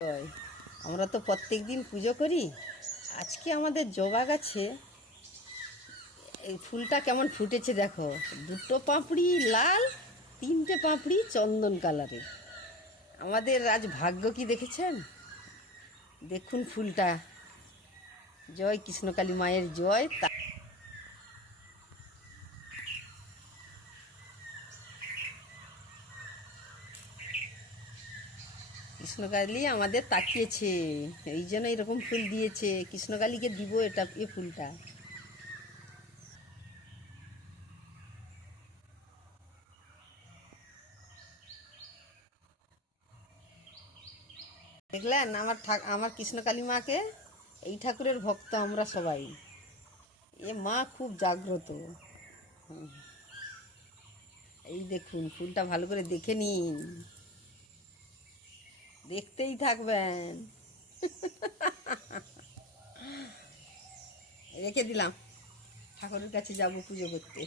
হয়। আমরা তো প্রত্যেক দিন পুজো করি। আজকে আমাদের জবা গাছে এই ফুলটা কেমন ফুটেছে দেখো। দুটো পাপড়ি লাল, তিনটে পাপড়ি চন্দন কালারের। আমাদের আজ ভাগ্য কি দেখেছেন? দেখুন ফুলটা। জয় কৃষ্ণকালী মায়ের জয়। কৃষ্ণকালী আমাদের তাকিয়েছে, এই জন্য এরকম ফুল দিয়েছে। কৃষ্ণকালীকে দিব এটা, এ ফুলটা। দেখলেন আমার কৃষ্ণকালী মাকে। এই ঠাকুরের ভক্ত আমরা সবাই। এ মা খুব জাগ্রত। এই দেখুন ফুলটা ভালো করে দেখে নিন, দেখতেই থাকবেন। রেখে দিলাম, ঠাকুরের কাছে যাব পুজো করতে।